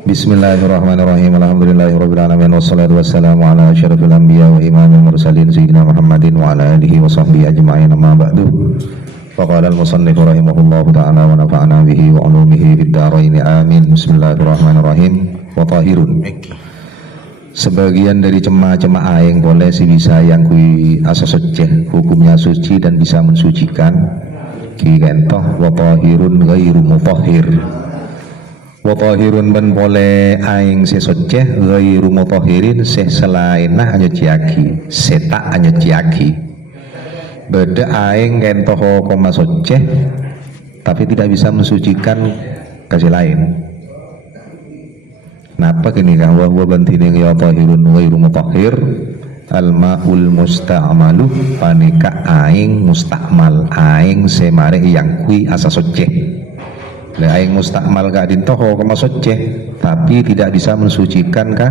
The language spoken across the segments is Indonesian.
Bismillahirrahmanirrahim. Alhamdulillahirabbil alamin wassalatu wassalamu ala asyrafil anbiya wa imamil mursalin sayyidina Muhammadin wa ala alihi wa sahbihi ajma'in, amma ba'du. Faqala al-musannif rahimahullahu ta'ala wa nafa'ana bihi wa 'ulumihi fid dharain amin. Bismillahirrahmanirrahim. Wa tahirun. Sebagian dari cema-cema aing boleh si bisa yang kui asa suci, hukumnya suci dan bisa mensucikan. Ki kentoh wa tahirun ghairu mutahhir. Wa tahirun ban boleh aing se suci ghairu mutahhirin se selain nah anyuciaki, seta anyuciaki. Beda aing kentoh koma suci tapi tidak bisa mensucikan kasih lain. Napa kini kah wa bantining ya tahirun ghairu mutahhir al-ma'ul musta'malu panika aing mustakmal aing semare yang kui asa suci. Lah aing mustakmal ka dintoho koma suci tapi tidak bisa mensucikan kah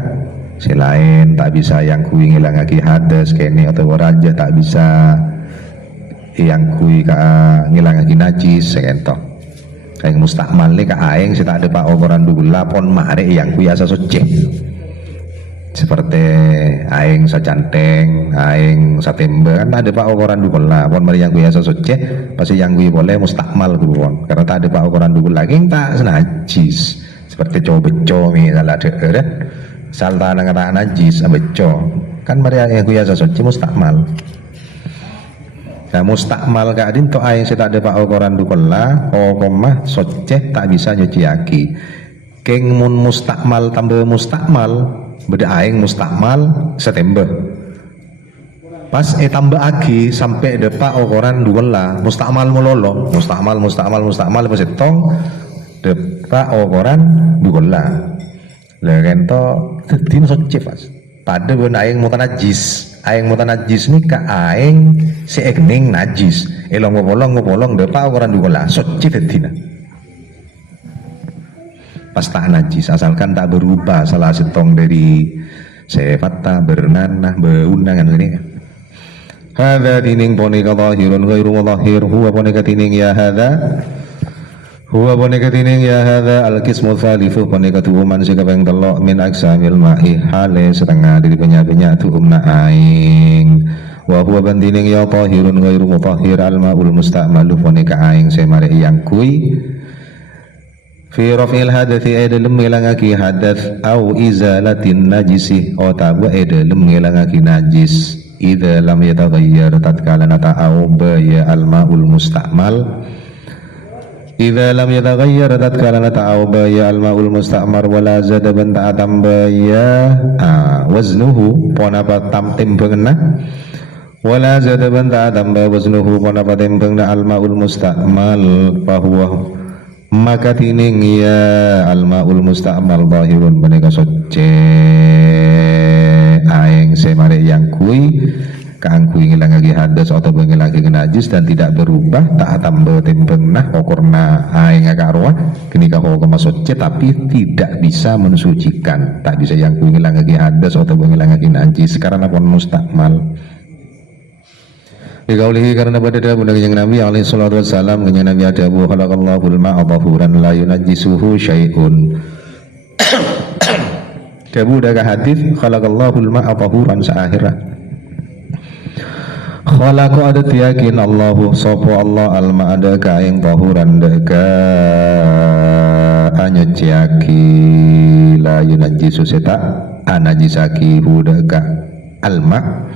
selain, tak bisa yang kui ngilangake hadas kene atau raja, tak bisa yang kui ka ngilangake najis sekentok. Aing mustakmal ni ka aing sita ada pak ukuran dulu lapon mare yang kui asa suci. Seperti aing sacanteng, aing satembe kan ada pak ukuran dulu lapon mari yang kui asa suci, pasti yang kui boleh mustakmal kuwon. Karena tak ada pak ukuran dulu lagi tak najis. Seperti cowo beco misalnya ada salta nang kata najis beco. Kan mari yang kui asa suci mustakmal. Ya mustakmal kadin to aing sita ada pak ukuran dukola okomah soceh tak bisa nyuciaki. Keng mun mustakmal tambah mustakmal beda aing mustakmal setembe. Pas tambah aki sampai depa ukuran dukola mustakmal mololo mustakmal pas etong depa ukuran dukola. Lah kento dadi soceh pas. Pada ben aing mutanajis. Aing mutanajis ni ka aing seekning najis elong ngopolong depa ukuran dukola suci tetina pas tak najis asalkan tak berubah salah setong dari sefata bernanah beundangan ini. Hadza tining ponika tahirun ghairu mutahhir huwa ponika tining ya hadza huwa ponika tining ya hadza al-qismu tsalitsu ponika tuhuman sikaping telok min aksamil ma'i hale setengah dari banyak-banyak tuhumna aing wa huwa bantining ya tahirun ghairu mutahhir al-ma'ul musta'malu ponika aing semare yang kui fi raf'il hadathi dalem ngilangake hadath au izalatin najisi o tabu dalem ngilangake najis idza lam yataghayyar tatkala nata'au ya al-ma'ul musta'mal. Idza lam yataghayyar tatkala nata'awba ya al-ma'ul musta'mar wala zada ban ta'atamba ya waznuhu ponapa timbangna wala zada ban ta'atamba waznuhu ponapa timbangna al-ma'ul musta'mal fahuwa maka tining ya al-ma'ul musta'mal zahirun menika suci aing semare yang kui kang kui ngilangake hadas atau ngilangake najis dan tidak berubah tak tambah timbang nah ukurna aing karuan kenika koma suci tapi tidak bisa mensucikan, tak bisa yang kui ngilangake hadas atau ngilangake najis karena pun mustakmal. Dikaulihi karena pada dalam yang Nabi alaihi salatu wassalam kenyang Nabi adabu khalaqallahu al-ma'a tahuran la yunajjisuhu syai'un. Dabu daga hadis khalaqallahu al-ma'a tahuran saakhirah. Khalaqu ada tiyakin Allahu sopo Allah alma ada kaing tahuran deka anyuciaki la yunajisu seta anajisaki hudaka alma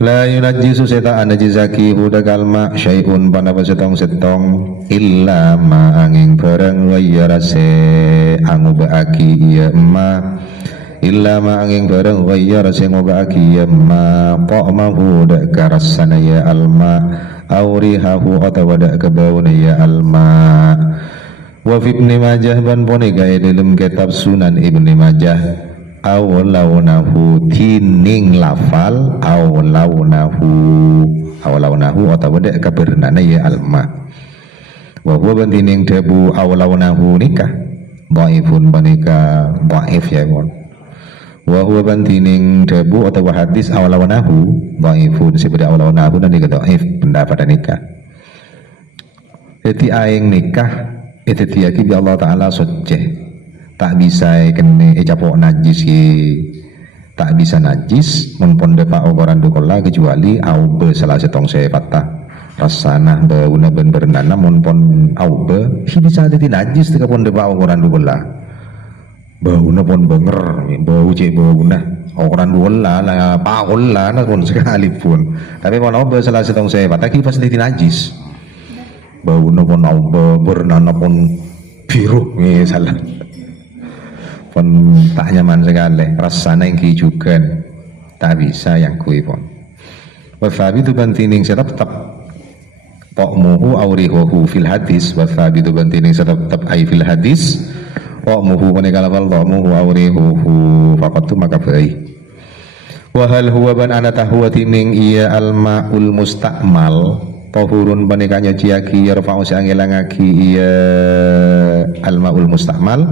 la yunajisu seta anajisaki hudaka alma syai'un panapa setong illa ma angin barang wayarase angubaaki iya ma illa ma angin barang ghayyar sing ngobaki ya ma ta'mahu dak karasana ya alma aurihahu atawa dak kebauna ya alma wa fi ibni majah ban ponika dalam kitab sunan ibni majah aw launahu tining lafal aw launahu atawa dak kabernana ya alma wa huwa bantining debu aw launahu nikah dhaifun panika dhaif ya mon wa huwa bantining debu atau hadis awalawanahu dhaifun seperti awalawanahu dan dikata dhaif pendapat nikah. Jadi aing nikah itu tiyaki bi Allah taala suci tak bisa kene capok najis ki tak bisa najis mun pon depa ukuran dukola kecuali au be salah setong sepatah rasana bauna ben bernana mun pon au be bisa jadi najis teka pon depa ukuran dukola bauna pon benger bau cek bauna ukuran dukola lah pakola na pun sekalipun tapi pon au be salah setong sepatah ki pasti jadi najis bauna pon au be bernana pun biru salah pun tak nyaman sekali rasanya yang juga tak bisa yang kui pun wafabi tu bantining tetap ta'muhu aurihuhu fil hadis wafabi tu bantining tetap ai fil hadis ta'muhu panikala ta'muhu aurihuhu fakat tu maka baik wahal huwa ban anata huwa tining iya alma'ul musta'mal tahurun panikanya ciaki yarfa'u siangilangaki iya alma'ul musta'mal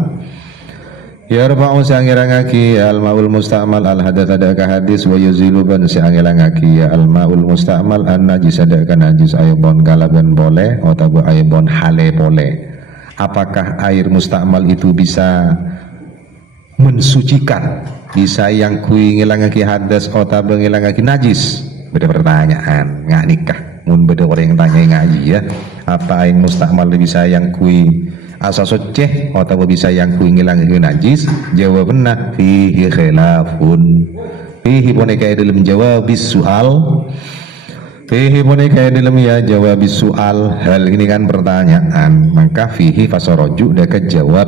yarfa'u siangirangaki al-ma'ul musta'mal al-hadath adaka hadis wa yuzilu ban siangirangaki al-ma'ul musta'mal an-najis adaka najis aibon kalaban boleh atau aibon hale boleh. Apakah air musta'mal itu bisa mensucikan, bisa yang kui ngilangaki hadas atau ngilangaki najis? Beda pertanyaan nggak nikah mun beda orang yang tanya ngaji ya apa air musta'mal bisa yang kui asa soceh atau bisa yang kui ngilang najis jawabna fihi khilafun fihi boneka dalam jawab soal fihi boneka dalam ya jawab soal hal ini kan pertanyaan maka fihi fasaroju dekat jawab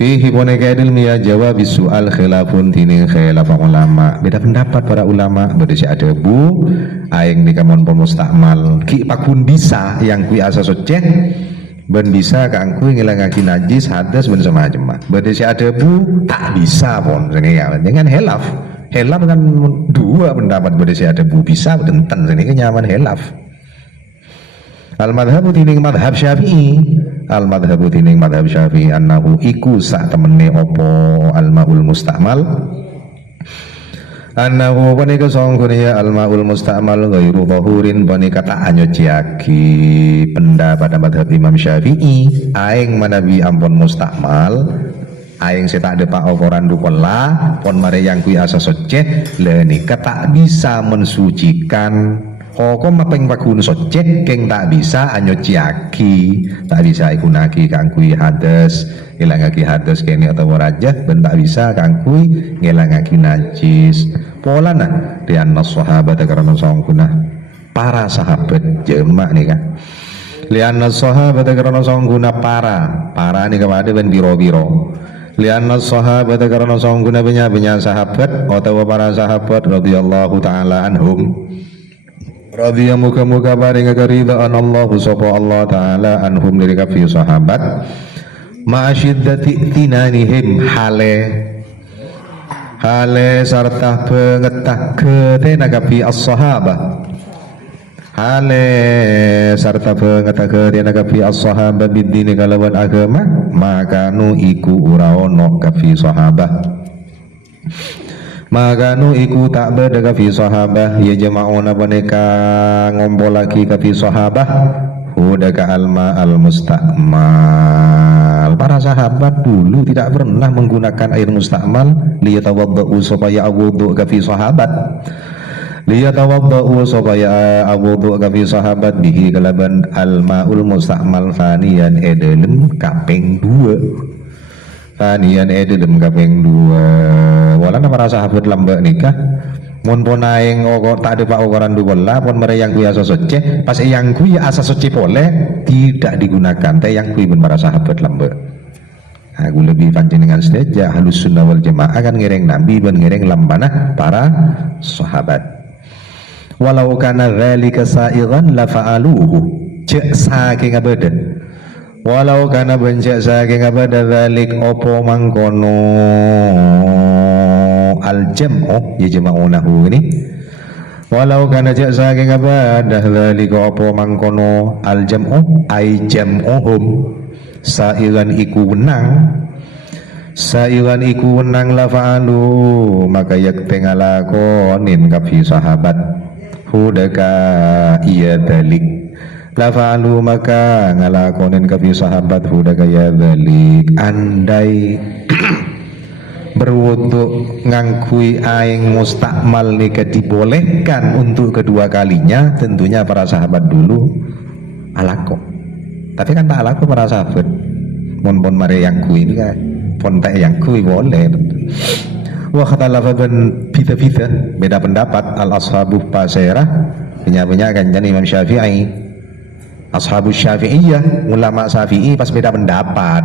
fihi boneka dalam ya jawab soal khilafun tini khilaf ulama beda pendapat para ulama beda si ada bu aing nikamon pemustakmal ki pakun bisa yang kui asa soceh ben bisa kangku ngilangaki najis hadas ben semacam berdasi ada bu tak bisa pun sini ya dengan helaf kan dua pendapat berdasi ada bu bisa benten sini kenyaman helaf al madhabu tining madhab syafi'i al madhabu tining madhab syafi'i annahu iku sak temene opo al ma'ul musta'mal annahu panika sangkune al-ma'ul musta'mal ghairu dhahurin panika tak anyociaki pendapat madhab Imam Syafi'i aing manabi ampun musta'mal aing setak depak ukuran dukola pon mare yang kui asa soceh le nika tak bisa mensucikan kok mapeng pakun soceh keng tak bisa anyociaki tak bisa ikunaki kang kui hadas ngilangaki hadas kene atau raja ben tak bisa kang kui ngilangaki najis pola nah di anna sahabat karena sangkuna para sahabat jemak nih kan lianna sahabat karena sangkuna para nih kepada ben biro-biro lianna sahabat karena sangkuna banyak sahabat atau para sahabat radhiyallahu taala anhum radhiya muka-muka paring keridhaan Allah sapa Allah taala anhum dari kafi sahabat ma'asyiddati tinanihim hale sarta pengetah ketena kafi as-sahabah hale sarta pengetah ketena kafi as-sahabah bidini kalawan agama maka nu iku uraono kafi sahabah maka nu iku tak beda kafi sahabah ya jama'una paneka ngombolaki kafi sahabah hudaka alma al-musta'mal para sahabat dulu tidak pernah menggunakan air musta'mal liyatawadda'u supaya awudu kafi sahabat liyatawadda'u supaya awudu kafi sahabat bihi kalaban al-ma'ul musta'mal faniyan edelem kaping 2 Fanian edem kaping 2 walana para sahabat lambak nikah mun pun aing tak ada pak ukuran dukola pun mereka yang kuya asa soceh pas yang kuya asa soceh boleh tidak digunakan teh yang kuya para sahabat lambak aku lebih panjenengan saja halus sunnah wal jamaah kan ngereng nabi dan ngereng lambana para sahabat walau kana dzalika sa'iran la fa'aluhu cek saking abada walau kana bencak saking abada dzalik opo mangkono al-jam'u ya jama'unahu ini walau kana jak saking abada dzalik opo mangkono al-jam'u ay jam'uhum sa'iran iku wenang la fa'alu maka yakte ngalakonin kafi sahabat hudaka iya dalik la fa'alu maka ngalakonin kafi sahabat huda kaya dzalik andai berwudu ngangkui aing mustakmal nika dibolehkan untuk kedua kalinya, tentunya para sahabat dulu alako. Tapi kan tak alako para sahabat. Mon mare yang kui ini kan pon tak yang kui boleh. Wa khatalafa bida beda pendapat al ashabu pasera punya kan Imam Syafi'i. Ashabus Syafi'iyah, ulama Syafi'i pas beda pendapat.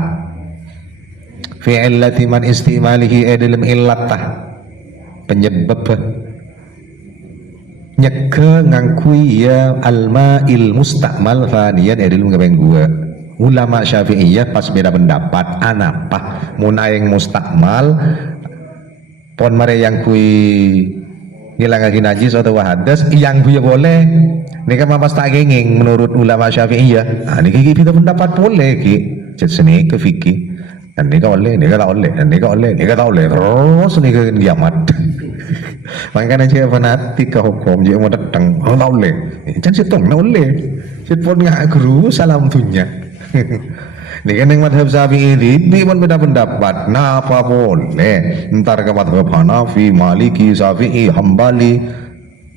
Fi illati man istimalihi dalam illatah penyebab nyeke ngangkui ya alma'il mustakmal faniyan dalam kebeng gua. Ulama Syafi'iyah pas beda pendapat anapa mun aing mustakmal pon mare yang kui ngilangake najis atau hadas yang dia boleh nika mapas tak gengeng menurut ulama Syafi'iyah. Niki kita pendapat boleh ki cet seni ke fikih dan nika oleh nika tak oleh dan nika oleh nika tak oleh terus nika kiamat. Makanya saya fanatik ke hukum dia mau datang tak oleh can sitong tak oleh sit pon ngak guru salam dunya. Nika ning madhab Syafi'i ini pun beda pendapat napa boleh entar ke madhab Hanafi, Maliki, Syafi'i, Hambali,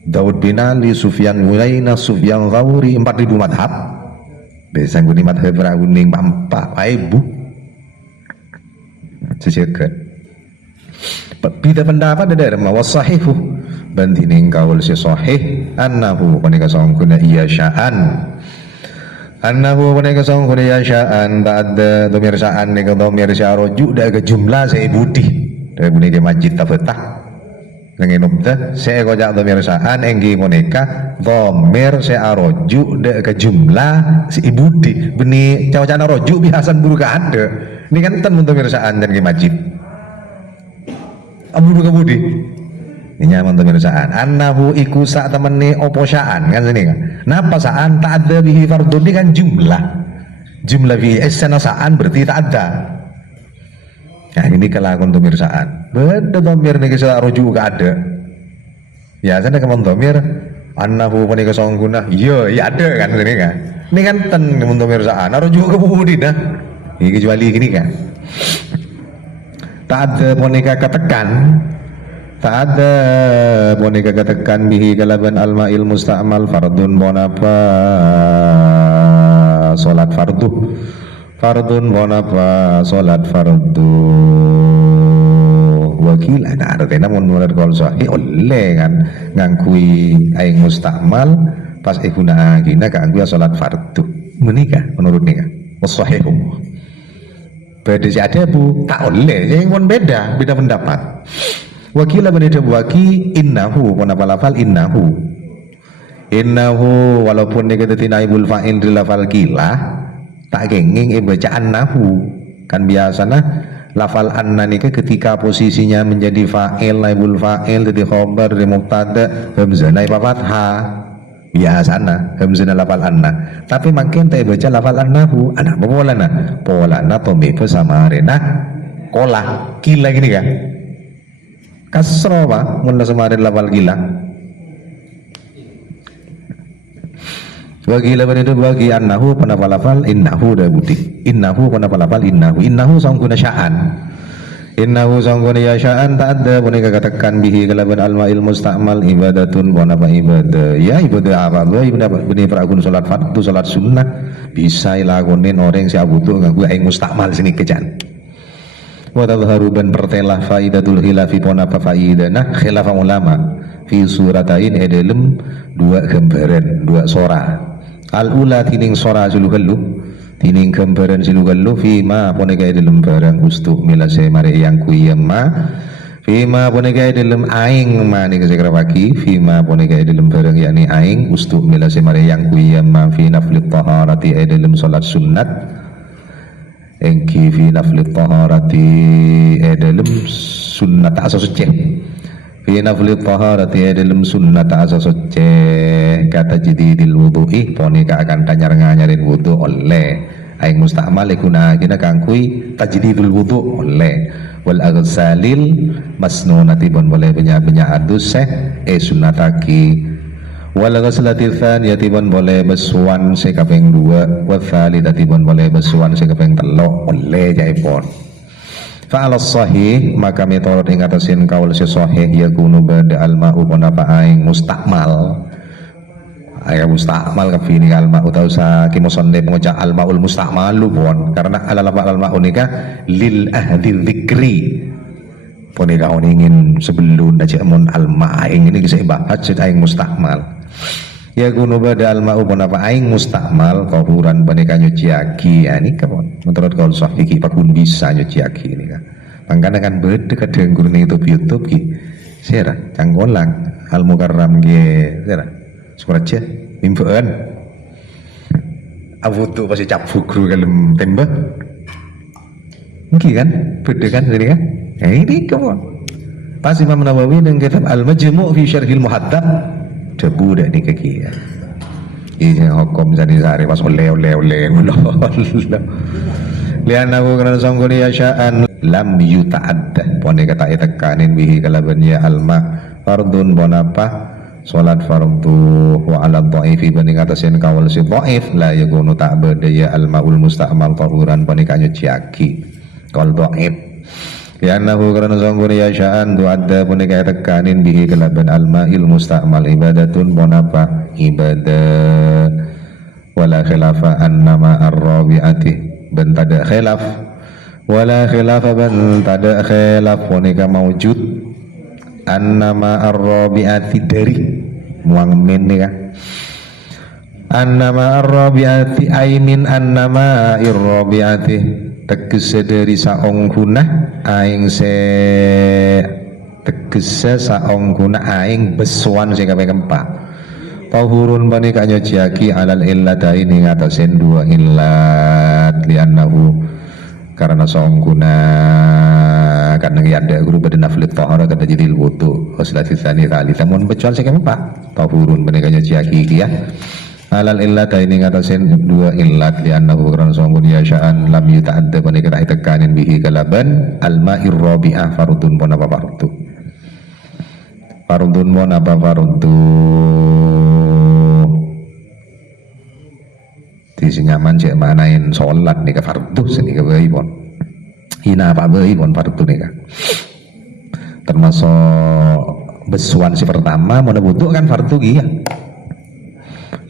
Daud bin Ali, Sufyan Uyainah, Sufyan Tsauri 4000 madhab. Biasa guni madhab raguning bampak ibu. Sejekat. Beda pendapat ada wasahihu bantining kaul si sahih annahu panika sangkuna iya sya'an. Annahu panika sangkuna iya sya'an tak ada domir sya'an nika domir sya'roju dak ke jumlah saya budi. Dari bunyi majid tafatah. Nengenubda saya kojak domir sya'an enggi moneka domir saya roju dek ke jumlah si ibudi beni cawa-cawa roju biasan buru ke ada ini kan ten domir sya'an dan ke majid abu ke budi ini nyaman domir sya'an annahu iku sa temene opo sya'an kan sini kan napa sya'an tak ada bihi fardun ini kan jumlah bihi esena sya'an berarti tak ada. Nah ini kelakon domir sa'an beda domir ini kisah roju gak ada ya sana keman domir annahu panika sangkuna iya ada kan ini kan ten keman domir sa'an roju kebudi dah ini kecuali gini kan tak ada panika ketekan tak ada panika ketekan bihi kalaban alma'il musta'mal fardun bonapa salat fardun bonapa salat fardu wakil ada artinya menurut kalau sahih oleh kan ngangkui aing mustakmal pas ikuna agina ngangkui salat fardu menikah menurut nika wasahihu beda si ada bu tak oleh yang pun beda pendapat wakila bener waki innahu kenapa lafal innahu walaupun nika tetina ibul fa'il di lafal kilah tak gengeng bacaan nahu kan biasanya lafal anna nika ketika posisinya menjadi fa'il naibul fa'il jadi khabar dari mubtada hamzah naib fathah biasana hamzah lafal anna tapi makin tak baca lafal annahu anak polana tomifu sama arena kolah kila gini kan kasro pak mun sama arena lafal kila bagi lawan itu bagi annahu penapa lafal innahu dah butik innahu penapa lafal innahu sangkuna sya'an innahu sangkuna ya sya'an tak ada boneka katakan bihi kalaban alma'il musta'mal ibadatun penapa ibadah ya ibadah apa lo ibadah benih peragun salat fardu salat sunnah bisa ilakonin orang si abutuh ngaku aing musta'mal sini kejan wa tadharu ban pertelah faidatul khilafi penapa faidana khilaf ulama fi suratain edelem dua gambaran dua sora al-ula tining sora silugallu tining gambaran silugallu fima poneka dalam barang ustuk milase mare yang kuyema fima poneka dalam aing ma nika segera pagi fima poneka dalam barang yakni aing ustuk milase mare yang kuyema fi naflit taharati dalam salat sunnat engki fi naflit taharati dalam sunnat asas suci fi nafli taharati dalam sunnat asas suci kata jadidil wudu'i ponika akan tanyar-nyanyarin wudu oleh aing mustakmal ikuna kina kangkui tajdidul wudu oleh wal aghsalil masnunati bon boleh benya adus sunataki wal ghaslati tsaniyati pun boleh besuan sekaping 2 wa tsalitsati pun boleh besuan sekaping 3 oleh jaipun. Fa ala sahih maka miturut ing atasin kaul si sahih yakunu bada alma'u pun apa aing mustakmal. Aya mustakmal kafini alma'u tau sa kimusonde mengucap alma'ul mustakmalu pun karena alma'u nikah lil ahdi dzikri. Pun ika ingin sebelum daci amun alma aing ini kisah bahas cita aing mustakmal. Ya kuno bada alma'u pun apa aing mustakmal kauhuran panika nyuci aki ya ini kan menurut kaul sahih pakun bisa nyuci aki ini kan makanya kan beda kadang guru itu YouTube ki sera canggolang al mukarram ge sera suraja mimpeun abu tu pasti capuk guru kalem tembak mungkin kan beda kan jadi kan ya ini kan pas Imam Nawawi dengan kitab Al-Majmu' fi Syarhil Muhaddab debu dah ni kaki ya. Ini hukum jadi sehari pas oleh lian aku kerana sanggup dia sya'an lam yuta'adda poni kata itekanin bihi kalaban ya alma fardun bonapa solat fardu wa ala dha'ifi banding atasin kawal si dhaif la yakunu ta'bada ya alma'ul musta'mal tahuran poni kanyo ciaki kawal dhaif ya nahu karena sanggup ya sya'an du'adda pun kaya tekanin bihi kelaban al-ma'il musta'mal ibadatun bonapa ibadah wala khilafa annama ar-rabi'ati bentada khilaf wala khilafa bentada khilaf pun kaya mawujud annama ar-rabi'ati dari muang min ni kan annama ar-rabi'ati aimin annama ir-rabi'ati tegese dari saongguna aing se tegese saongguna aing besuan sing kaping 4 tahurun bani kanyo ciaki alal illata ini ngatasin 2 illat liannahu karena saongguna kadang ada guru pada naflit tahara kata jadil wudu waslati tsani tsalitsah mun becuan sing kaping 4 tahurun bani kanyo ciaki ya alal illata ini ngatasin 2 illat liannahu karena sanggun ya sya'an lam yuta'adda panik kena tekanin bihi kalaban alma'ir rabi'ah fardun pun apa fardu fardun pun apa fardu di sinyaman cek manain sholat nih ke fardu sini ke bayi pun hina apa bayi pun fardu nih kan termasuk besuan si pertama mau butuh kan fardu iya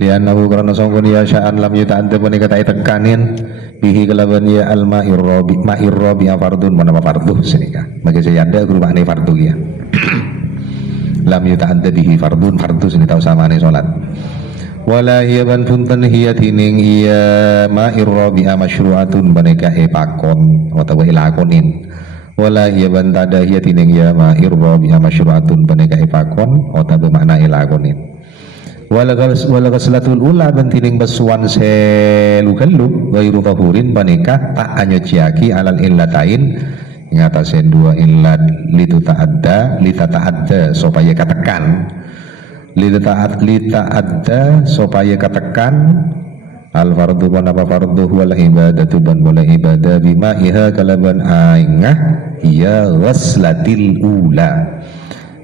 liannahu karena sanggun ya sya'an lam yuta'adda pun kata tekanin bihi kalaban ya al ma'ir rabi fardun pun apa fardu senika bagi saya ada guru makna fardu ya lam yuta'adda bihi fardun fardu sini tahu sama nih salat wala hiya ban punten hiya tining hiya ma'ir rabi masyru'atun baneka pakon utawa ilakonin wala hiya ban tada hiya tining ya ma'ir rabi masyru'atun baneka pakon utawa makna ilakonin wala ghaslatul ula bantining basuan se lukallu ghairu tahurin panika tak anyo ciaki alal illatain ngatasen 2 illat lita'adda supaya katekan lita'adda supaya katekan al fardu wa napa fardu wal ibadatu ban boleh ibadah bima iha kalaban aingah ya ghaslatil ula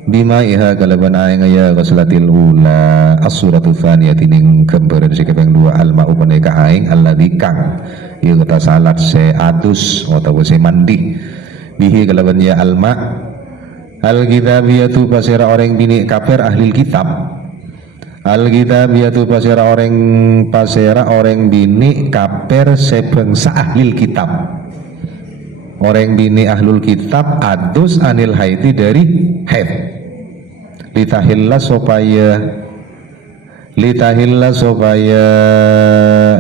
bima iha kalaban aing ya ghaslatil ula as-suratu tsaniyati ning gambaran si kaping 2 al-ma'u panika aing alladzi kang ieu kata salat se adus utawa se mandi bihi kalaban ya al-ma al-kitabiyatu pasira orang bini kafir ahli kitab al-kitabiyatu pasira orang bini kafir sebangsa ahli kitab orang bini ahlul kitab adus anil haiti dari haid litahilla supaya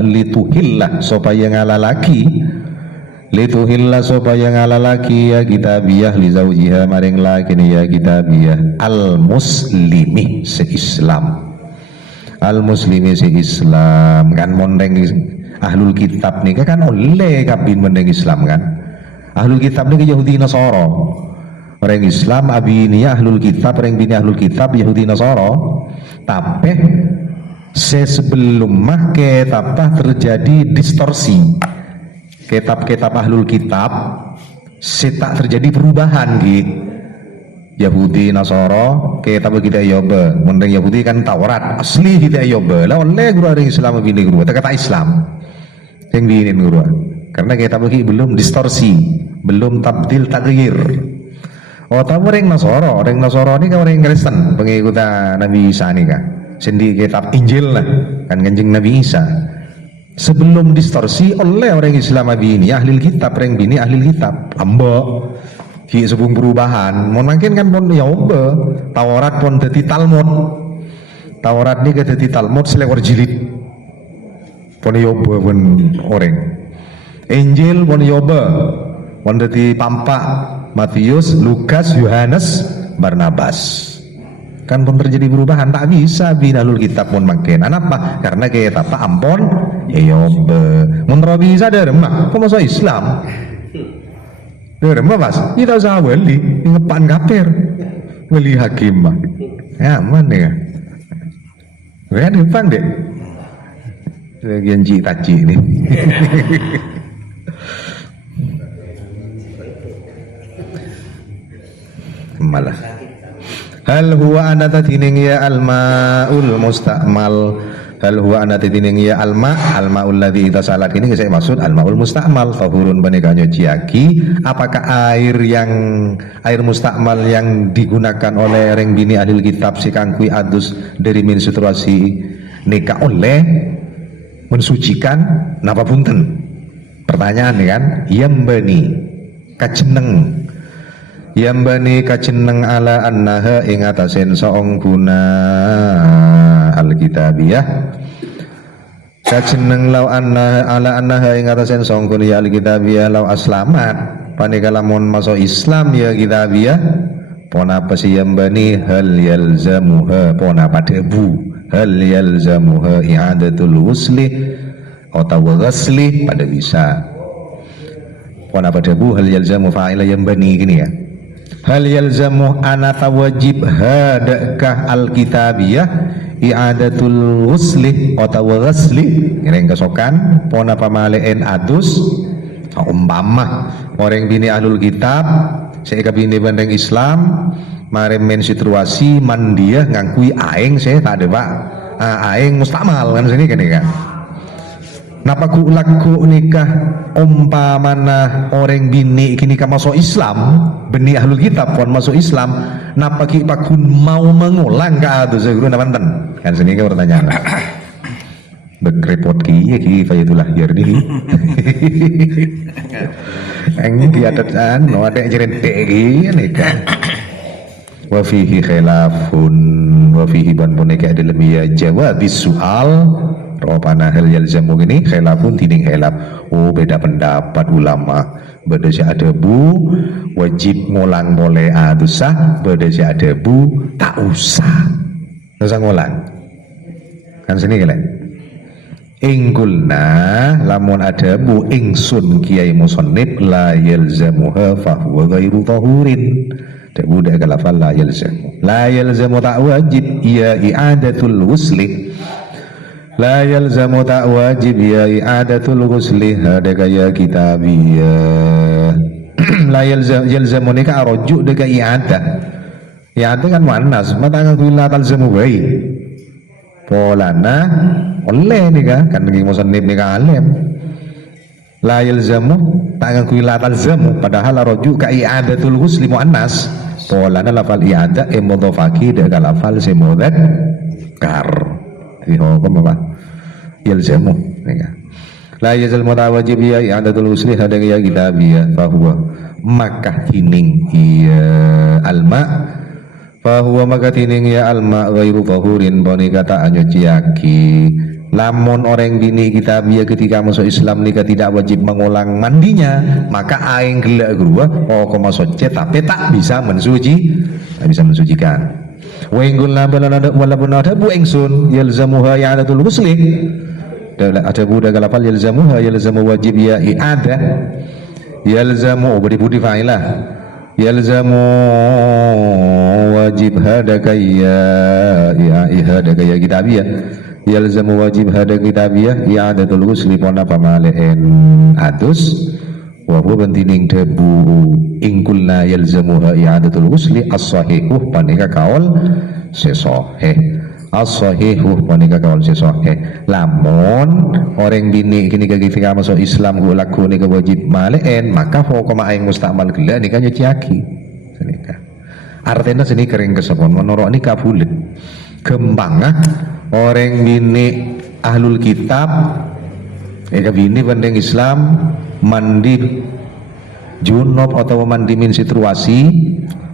lituhilla supaya ngalalaki lituhilla supaya ngalalaki ya kitabiyah li zaujiha maring lakini ya kitabiyah al muslimi se-Islam al muslimi se-Islam kan mondeng ahlul kitab nih kan oleh kabin mondeng Islam kan ahlul kitab nih Yahudi Nasara orang Islam abini ahlul kitab orang bini ahlul kitab Yahudi Nasara tapi sebelum mah ketapah terjadi distorsi kitab-kitab ahlul kitab tak terjadi perubahan gitu Yahudi Nasara kita kita yoba mendeng Yahudi kan Taurat asli kita yoba lah oleh guru ada Islam bini guru kata Islam yang binin guru karena kita bagi belum distorsi belum tabdil taghyir. Oh tahu orang Nasara ini kan orang Kristen pengikut Nabi Isa nih kan sendi kitab Injil lah kan kanjeng Nabi Isa sebelum distorsi oleh orang Islam bini ahli kitab orang bini ahli kitab ambok ki sebelum perubahan mau makin kan pun ya oba Taurat pun dadi Talmud Taurat ni dadi Talmud selewar jilid pun ya oba pun orang Injil pun ya oba pun dadi Pampak Matius Lukas Yohanes Barnabas kan pun terjadi perubahan tak bisa binalul kitab pun makin kenapa karena kita tak ampon ya oba mun bisa dari mak kok masuk Islam mas, kita usah wali, ngepan kafir, wali hakim mah, ya mana ya? Kan ngepan deh, bagian taci ini. Malah. Hal huwa anata tining ya almaul musta'mal. Hal huwa anati tining ya almaul ladzi itasalat ini saya maksud almaul musta'mal tahurun banika nyuciaki apakah air musta'mal yang digunakan oleh reng bini ahli kitab si kangkui adus dari menstruasi nikah oleh mensucikan napa punten pertanyaan kan yambani kaceneng ala annaha ing atasen saong guna alkitabiyah kaceneng law ala annaha ing atasen saong guna alkitabiyah law aslamat panika lamun masuk Islam ya kitabiyah pona apa si yambani hal yalzamuha pona padebu hal yalzamuha i'adatul wusli atau ghasli pada bisa pona padebu hal yalzamu fa'ila yambani gini ya hal yalzamu anata wajib hadakah alkitabiyah i'adatul wusli atau ghasli ngereng kesokan pona pamaleen adus umpama orang bini ahlul kitab saya bini bandeng Islam mare menstruasi mandiah ngangkui aing saya tak ada pak aing mustamal kan sini kan ya napa ku laku nikah umpamana orang bini kini masuk Islam benih ahlul kitab pun masuk Islam napa ki pakun mau mengulang ka atuh seguru namanten kan sini ke pertanyaan begrepot ki ya ki fayadul lahir ni ang ki adatan no ada jerente ki nikah wa fihi khilafun wa fihi ban boneka dalam ya jawab soal ropana hal yalzamu ini khilafun tining khilaf oh beda pendapat ulama beda si adebu wajib ngulang boleh adusah beda si adebu tak usah ngulang kan sini kalian ingkulna lamun adebu ingsun kiai musannif la yalzamuha fahuwa ghairu tahurin debu dak kalafal la yalzamu tak wajib ya i'adatul wusli la yalzamu tak wajib ya i'adatul ghusli hadaka ya kitabiyah la yalzamu nika rujuk deka i'adah kan manas matanga kuila talzamu baik polana oleh nika kan niki musannif nika alim la yalzamu tak kuila talzamu padahal rujuk ka i'adatul ghusli muannas polana lafal i'adah mudhafaki deka lafal semudzakkar hukum apa yalzamu la yalzamu wajib ya i'adatul wusli hadang ya kitabiyah fahuwa maka tining ya alma fahuwa maka tining ya alma ghairu tahurin bani kata anyuciaki lamun orang bini kitabiyah ketika masuk Islam nikah tidak wajib mengulang mandinya maka aing gelak gua kok masuk tapi tak bisa mensucikan wa ingul nabalana wala bunada bu ingsun yalzamuha i'adatul wusli ada budak kalafal yalzamuha yalzamu wajib ya i'adah yalzamu budi fa'ilah yalzamu wajib hadaka ya hadaka ya kitabiyah yalzamu wajib hadaka kitabiyah i'adatul wusli pona pamalen adus wa huwa bantining debu ingkul la yalzamuha i'adatul ghusli as-sahihu panika kaul sesahih as-sahihu panika kaul sesahih lamun orang bini kini ketika masuk Islam go laku ni wajib malen maka hukum aing mustakmal gila ni kan nyuciaki senika artinya sini kering kesepon menurut ni kabulet gembang orang bini ahlul kitab bini bandeng Islam mandi junub atau mandi min situasi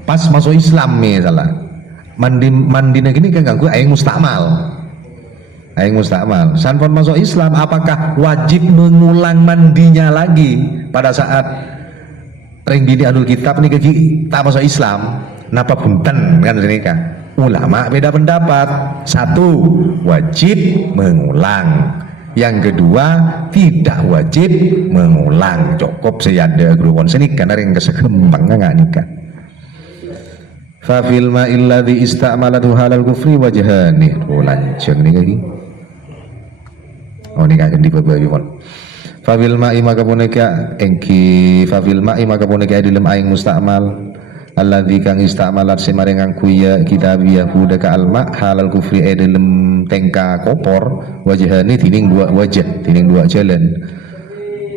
pas masuk Islam misalnya mandi gini kan ganggu aing mustakmal sanpon masuk Islam apakah wajib mengulang mandinya lagi pada saat ring bini ahlul kitab nih tak masuk Islam napa punten kan sini kan ulama beda pendapat satu wajib mengulang yang kedua tidak wajib mengulang cukup sayada gruwon sini karena ring kesegembang nggak nikah fa fil ma'il ladzi ista'malatu halal kufri wajhani lanceng nih lagi oh nikah di babawi pon fa fil ma'i maka punika engki fa fil ma'i maka punika dilem aing mustakmal alladzi kang istamalat semaring kuya kitabiyah budaka alma halal kufri dalam tengka kopor wajhani tining dua wajah tining dua jalan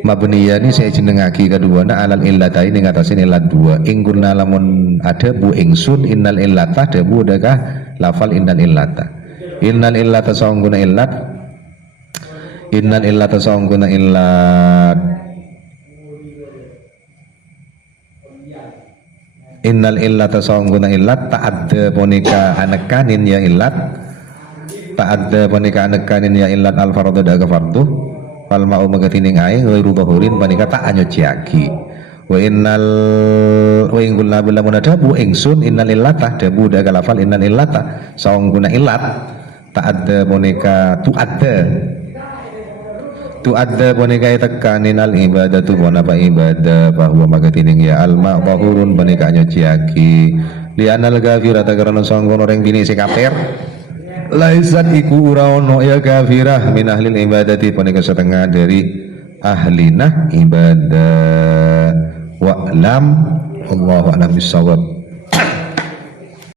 mabniyani saya jenengaki keduana alal illatai ning atasin illat dua ingkunna lamun ada bu ingsun innal illata ada bu adakah lafal innal illata saungguna illat innal illata saungguna illat innal illata saungguna illat ta'adda ponika anekanin ya illat ta'adda ponika anekanin ya illat al fardu daga fardu fal ma'u magatining aing ghairu dhahurin panika tak anyociaki wa ingkul nabila munadabu ingsun innal illata dabu daga lafal innal illata saungguna illat ta'adda ponika tu'adda boneka tekanin al ibadatu bonapa ibadah bahwa magatining ya alma bahurun boneka nyociaki lianal gafirata karena sanggon orang bini si kafir laisat iku uraono ya kafirah min ahlil ibadati boneka setengah dari ahlinah ibadah wa'lam Allahu a'lam bissawab.